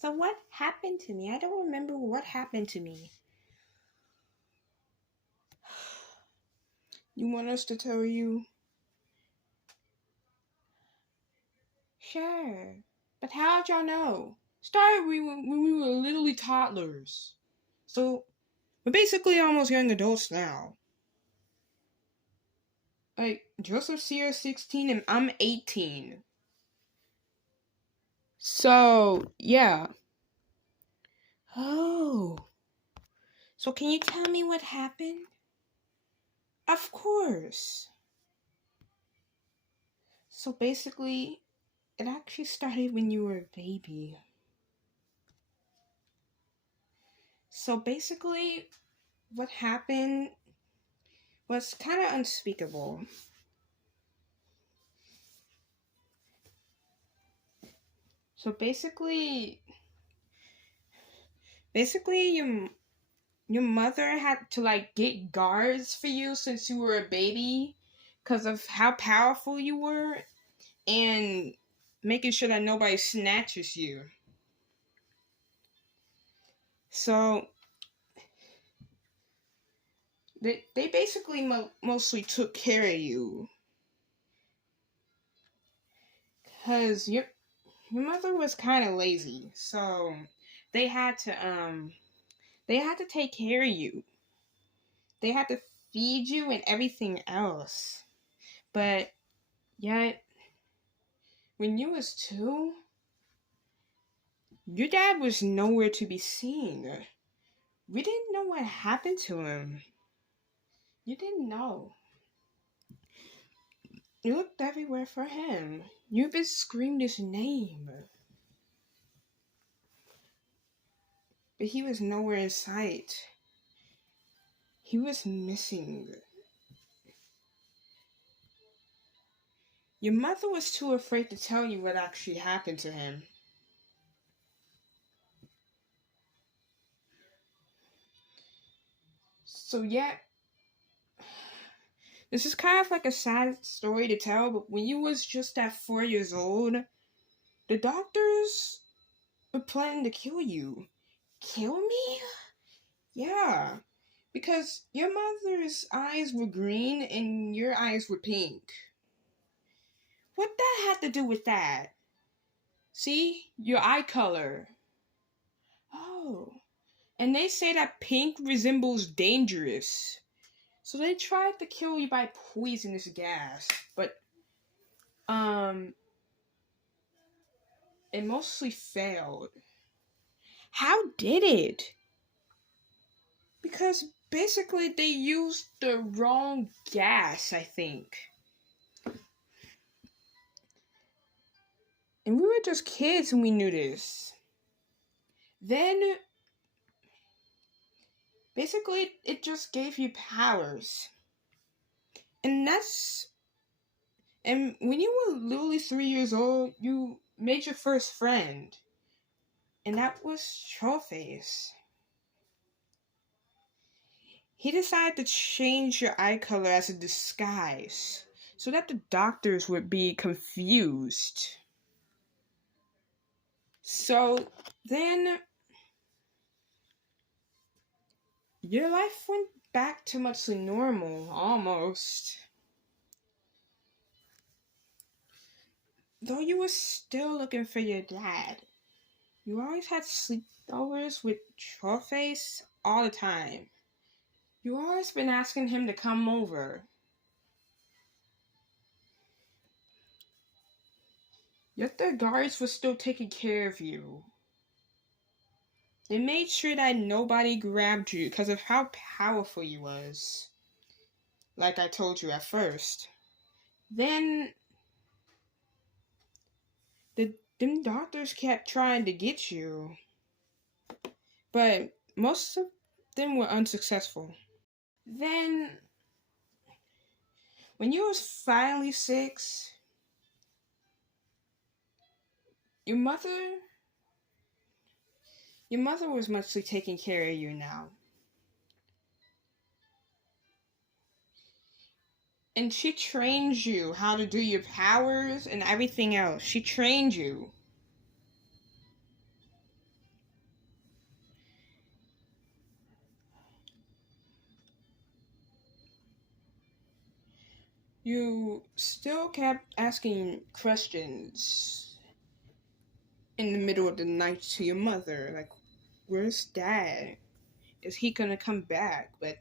So what happened to me? I don't remember what happened to me. You want us to tell you? Sure. But how'd y'all know? Started when we were literally toddlers. So, we're basically almost young adults now. Like, Joseph Ciara's 16 and I'm 18. So, yeah. Oh. So can you tell me what happened? Of course. So basically, it actually started when you were a baby. So basically, what happened was kind of unspeakable. So basically your mother had to like get guards for you since you were a baby because of how powerful you were and making sure that nobody snatches you. So they basically mostly took care of you because your mother was kind of lazy, so they had to take care of you. They had to feed you and everything else. But yet, when you was 2, your dad was nowhere to be seen. We didn't know what happened to him. You didn't know. You looked everywhere for him. You even screamed his name. But he was nowhere in sight. He was missing. Your mother was too afraid to tell you what actually happened to him. So yeah, this is kind of like a sad story to tell, but when you was just at 4 years old, the doctors were planning to kill you. Kill me? Yeah, because your mother's eyes were green and your eyes were pink. What that had to do with that? See? Your eye color. Oh. And they say that pink resembles dangerous. So they tried to kill you by poisonous gas, but it mostly failed. How did it? Because basically they used the wrong gas, I think. And we were just kids when we knew this. Then, basically, it just gave you powers. And when you were literally 3 years old, you made your first friend. And that was Trollface. He decided to change your eye color as a disguise so that the doctors would be confused. So then your life went back to mostly normal, almost. Though you were still looking for your dad. You always had sleepovers with Trollface all the time. You always been asking him to come over. Yet the guards were still taking care of you. They made sure that nobody grabbed you because of how powerful you was. Like I told you at first. Then them doctors kept trying to get you. But most of them were unsuccessful. Then when you was finally 6, your mother was mostly taking care of you now. And she trained you how to do your powers and everything else. She trained you. you still kept asking questions in the middle of the night to your mother, like, where's Dad? Is he gonna come back? But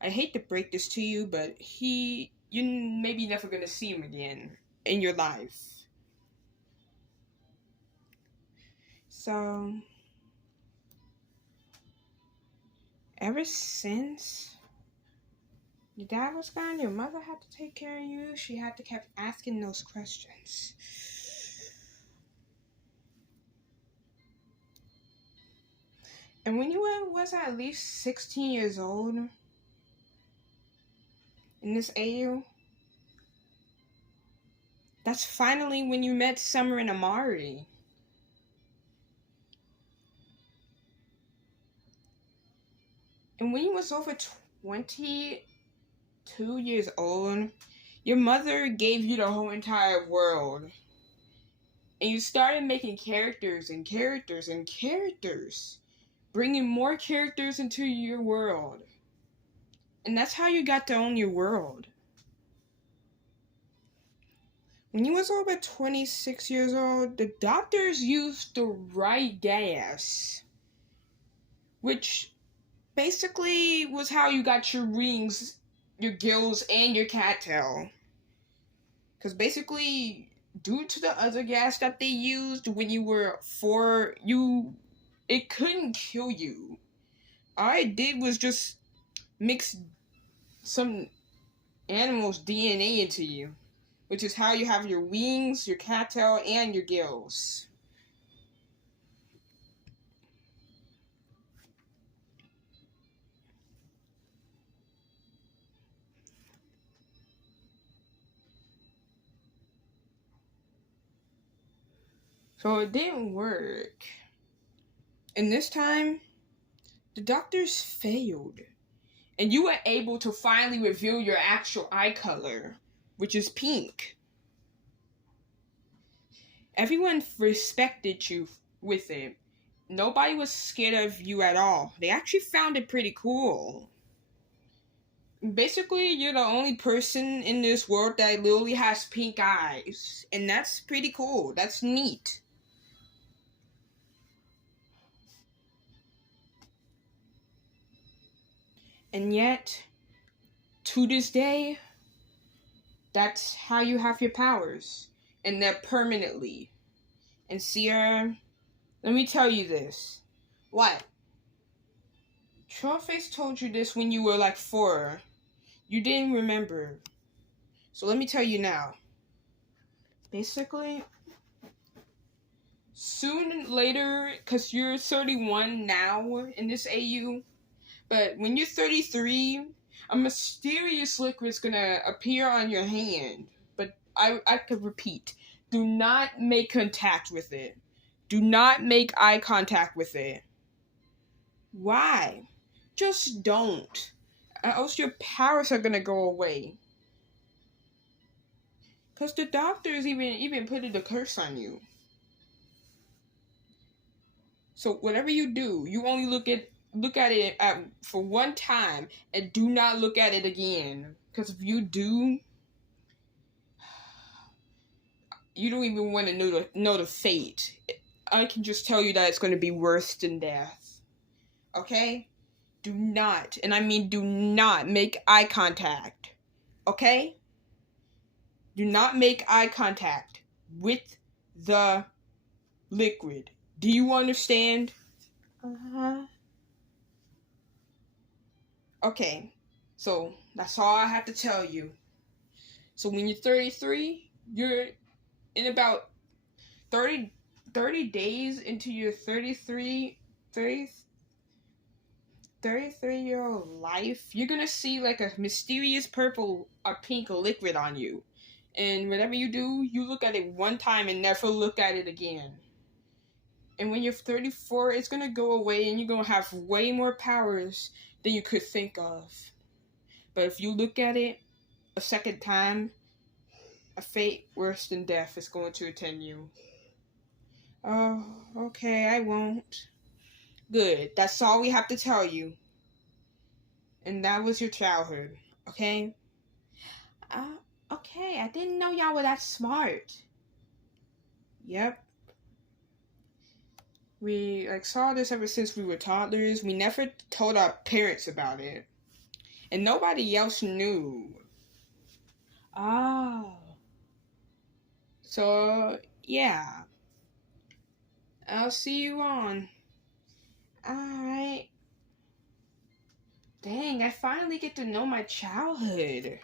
I hate to break this to you, but you're maybe never gonna see him again in your life. So, ever since your dad was gone, your mother had to take care of you. She had to keep asking those questions. And when you was at least 16 years old in this AU, that's finally when you met Summer and Amari. And when you was over 22 years old, your mother gave you the whole entire world. And you started making characters and characters and characters. Bringing more characters into your world. And that's how you got to own your world. When you was over 26 years old, the doctors used the right gas. Which basically was how you got your rings, your gills, and your cattail. Because basically, due to the other gas that they used when you were 4, it couldn't kill you. All I did was just mix some animal's DNA into you, which is how you have your wings, your cattail, and your gills. So it didn't work. And this time, the doctors failed. And you were able to finally reveal your actual eye color, which is pink. Everyone respected you with it. Nobody was scared of you at all. They actually found it pretty cool. Basically, you're the only person in this world that literally has pink eyes. And that's pretty cool. That's neat. And yet, to this day, that's how you have your powers. And they're permanently. And Ciara, let me tell you this. What? Trollface told you this when you were like 4. You didn't remember. So let me tell you now. Basically, soon later, because you're 31 now in this AU, but when you're 33, a mysterious liquid is gonna appear on your hand. But I could repeat, do not make contact with it. Do not make eye contact with it. Why? Just don't. Or else your powers are gonna go away. Because the doctors even put a curse on you. So whatever you do, you only look at it for one time and do not look at it again. Because if you do, you don't even want to know the fate. I can just tell you that it's going to be worse than death. Okay? Do not, and I mean do not, make eye contact. Okay? Do not make eye contact with the liquid. Do you understand? Uh-huh. Okay, so that's all I have to tell you. So when you're 33, you're in about 30 days into your 33-year-old life, you're gonna see like a mysterious purple or pink liquid on you. And whatever you do, you look at it one time and never look at it again. And when you're 34, it's gonna go away and you're gonna have way more powers than you could think of. But if you look at it a second time, a fate worse than death is going to attend you. Oh, okay, I won't. Good, that's all we have to tell you. And that was your childhood, okay? Okay, I didn't know y'all were that smart. Yep. We saw this ever since we were toddlers. We never told our parents about it. And nobody else knew. Oh. So, yeah. I'll see you on. Alright. Dang, I finally get to know my childhood.